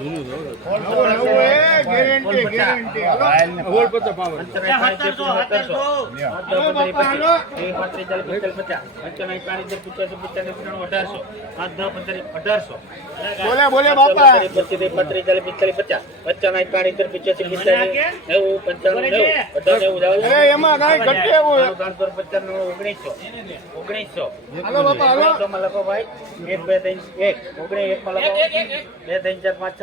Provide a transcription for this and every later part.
એવું હાલો. બાપા, હાલો. એક બે ત્રણ પચાસ ઓગણીસ એક માં લખો બે ત્રણ ચાર પાંચ છ સાત આઠ નવ, બે હારું હે ઓગણીસ. નવ અઢાર બાપા દાણો આડત્રીસ લખો ભાઈ. આરા બતાવ્યો જ છે ઓગણીસ હાલો કોને બોલવું બે ત્રણ ચાર પાંચ છ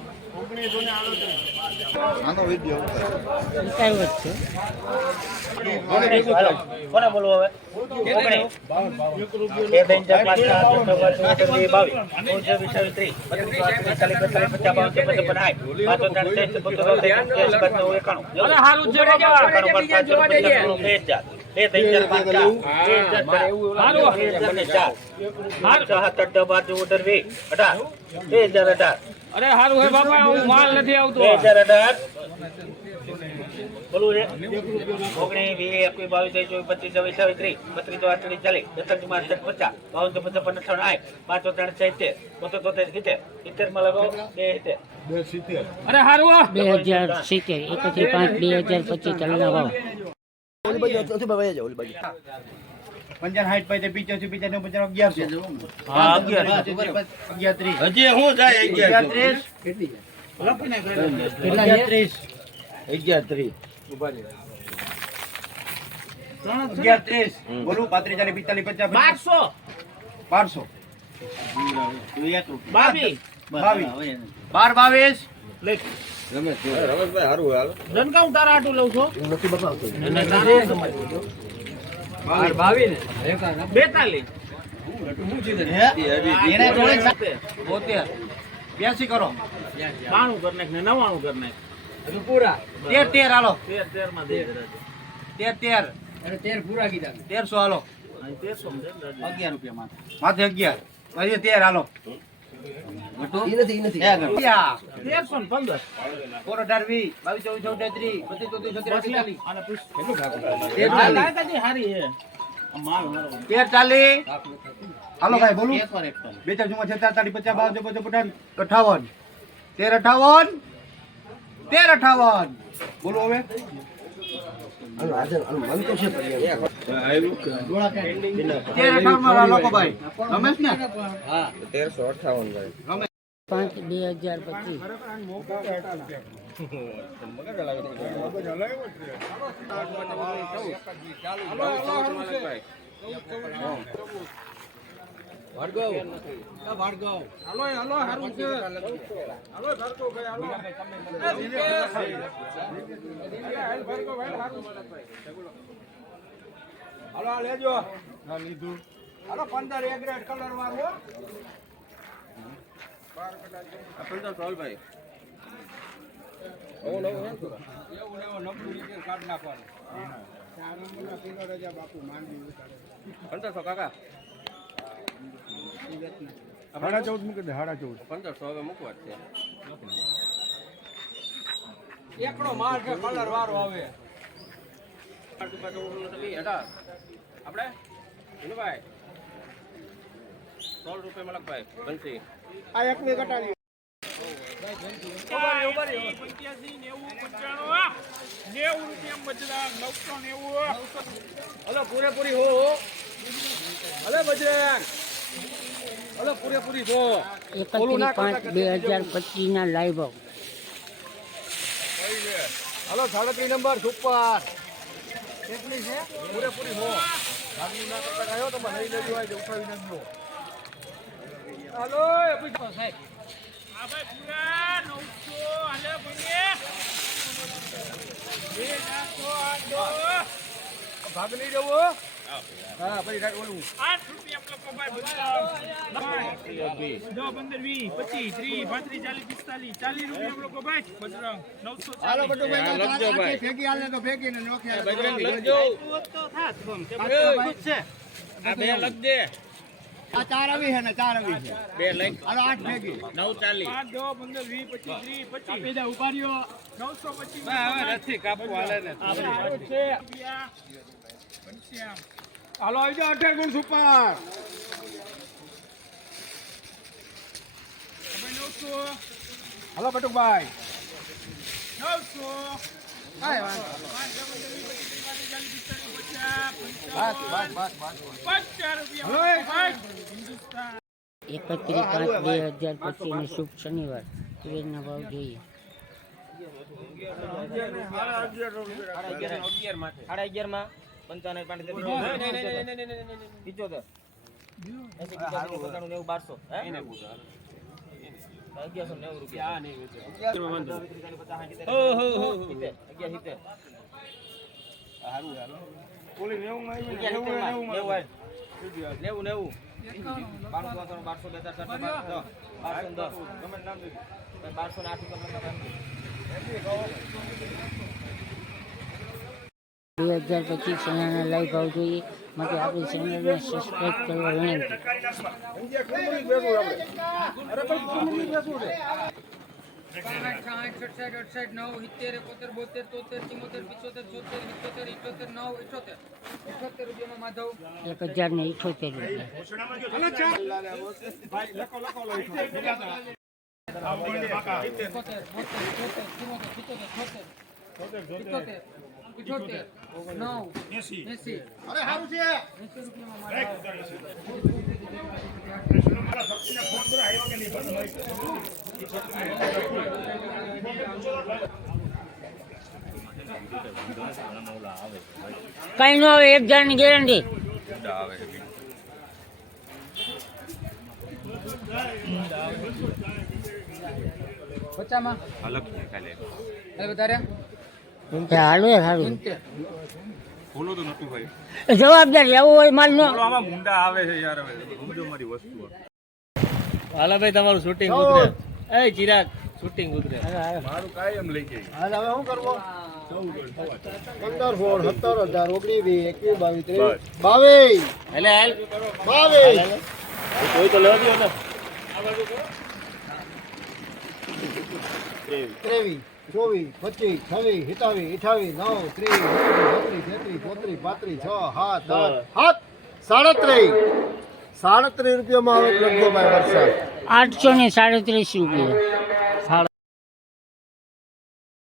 બાર ચૌદ કઈ વાત છે ચોવીસ ચોવીસ અઠ્યાવીસ ત્રીસ બત્રીસ આડત્રીસ ચાલીસ બેતાલીસ પચાસ બાવન ત્રેપન ચોપન સાઠ પાંચસો ત્રણ ત્રીસ બોતેર તોતેર એકાસી એકાણું એકાણું એકાણું પાંચ પાંચસો પચાસ બે હજાર બે ત્રણ ચાર પાંચ ચાર બે હજાર ચાર બે હજાર ને ચાર પાંચ છ સાત આઠ નવ બાર ચૌદ અઢાર વીસ અઢાર બે હજાર અઢાર. અરે હારું હે બાપા હું માલ નથી આવતો. બે હજાર અઢાર. બોલું ઓગણીસ વીસ એકવીસ બાવીસ ચોવીસ પચીસ છવ્વીસ છવ્વીસ ત્રીસ. બત્રીસ આડત્રીસ ચાલીસ. બેતાલીસમાં પચાસ. બાવન ચોપન છપ્પન અઠાવન આઠ. પાંચસો ત્રણ સિત્તેર. બોતેર તોતેર સિત્તેર. સિત્તેરમાં લગો બે સિત્તેર. અરે હારું બે હજાર સિત્તેર. એકત્રીસ પાંચ બે હજાર પચીસ તલના ભાવ પંચાવન સાઠ પંચાવન પિચ્યાસી પિચ્યાસી પંચાવન અગિયારસો હા અગિયાર. અગિયાર ત્રીસ હજી શું જાય અગિયાર ત્રીસ અગિયાર ત્રીસ અગિયાર ત્રીસ અગિયાર ત્રીસ બોલું પાંત્રીસ ચાલીસ પિસ્તાલીસ પચાસ બારસો. બારસો. બાવીસ. બાવીસ સારું હાલ. ધનકા હું તારા આટું લઉં છું? નથી બાવીસ બેતાલીસ. બ્યાસી કરો. બાણું કર નાખ ને નવાણું કર નાખ. તેર તેર હાલો. તેર તેરમાં દે તેર તેર. તેર તેરસો હાલો. અહીં તેરસો ને દાદા. અગિયાર રૂપિયા માથે. માથે અગિયાર. પછી તેર હાલો. તેર. તેર હાલો ભાઈ બોલું. બે ચાર ચુમ્મા છેતા તાળી પચાસ બાવન ચોપન ચોપન અઠાવન. તેર અઠાવન. તેર અઠાવન. બોલો હવે. તેર તો છે પાંચ બે હજાર પચીસ હાલો હાલો હારું છે હાલો ભાર્ગવ ભાઈ હાલો હાલો લેજો. હા લીધું હાલો પંદર એક રેડ કલર વાળો. એવું એવું નબળું રીતે કાઢ નાખવાનું હાડા ચૌદ મૂકી દે સાડા ચૌદ. એકડો માલ છે કલર વાળો આવે. આપણે પૂરેપૂરી હો હલો બજરંગ હલો પૂરેપૂરી હો પાંચ બે હજાર પચીસ ના લાઈવ હલો, સાડત્રીસ નંબર, સુપર. કેટલી છે? પૂરેપૂરી હો. ભાગની ના કરતા ગયો તમે લઈ લેજો આજે ઉઠાવી નાખજો. હાલો એ પૂછો સાહેબ. ભાગ લઈ જવો હા આઠ રૂપિયા પંદર વીસ પચીસ ત્રીસ ચાર આવી છે ને ચાર આવી છે બે લઈ આઠ ભેગી નવ ચાલી પંદર વીસ પચીસ ત્રીસ પચીસ ઉપાડ્યો નવસો પચીસ કાપવું હાલે ને હાલો આવી જાઓ અઠાર ગુણ સુપર. હાલો. કપાય. એકત્રીસ પાંચ બે હજાર પચીસ ને શુભ શનિવાર. તુવેરના ભાવ જોઈએ. સાડા અગિયારમાં. પંચાવન પાંચ પિચોતેર. પંચાણું નેવું બારસો હે? અગિયારસો નેવું રૂપિયા. અગિયાર સિત્તેર. નેવું નેવું બારસો બારસો બે ચાર બારસો ને દસ. બારસો આઠ રૂપિયા. બે હજાર પચીસ ચણાના લાઈવ ભાવ જોઈએ. માટે આપણી ચેનલને સબસ્ક્રાઈબ કરવા વિનંતી સાઠ સાઠ ને ઇઠોતેર નવ ઇઠોતેર ઇઠોતેર રૂપિયામાં માધવ એક હજાર ને ઇઠોતેર રૂપિયા એકોતેર બોતેર તોતેર ચિમોતેર સિત્તોતેર અરે સારું રૂપિયામાં માધવ કઈ ન આવે છે હવે. હોય માલ હાલો ભાઈ તમારું શૂટિંગ ઉતરે. એ ચિરાગ શૂટિંગ ઉતરે. હાલ હવે શું કરવો? પંદર સોળ સત્તર હજાર ઓગણીસ એકવીસ બાવીસ ત્રેવીસ બાવીસ. એટલે હાલ. બાવીસ. કોઈ તો લેવા દો ને. ત્રેવીસ. ચોવીસ પચીસ છવ્વીસ સિત્તાવીસ અઠાવીસ નવ ત્રીસ બત્રીસ તેત્રીસ ચોત્રીસ પાંત્રીસ છ સાત આઠ સાત સાડત્રીસ. સાડત્રીસ રૂપિયામાં આવે લગભગ વરસાદ. આઠસો ને સાડત્રીસ રૂપિયા.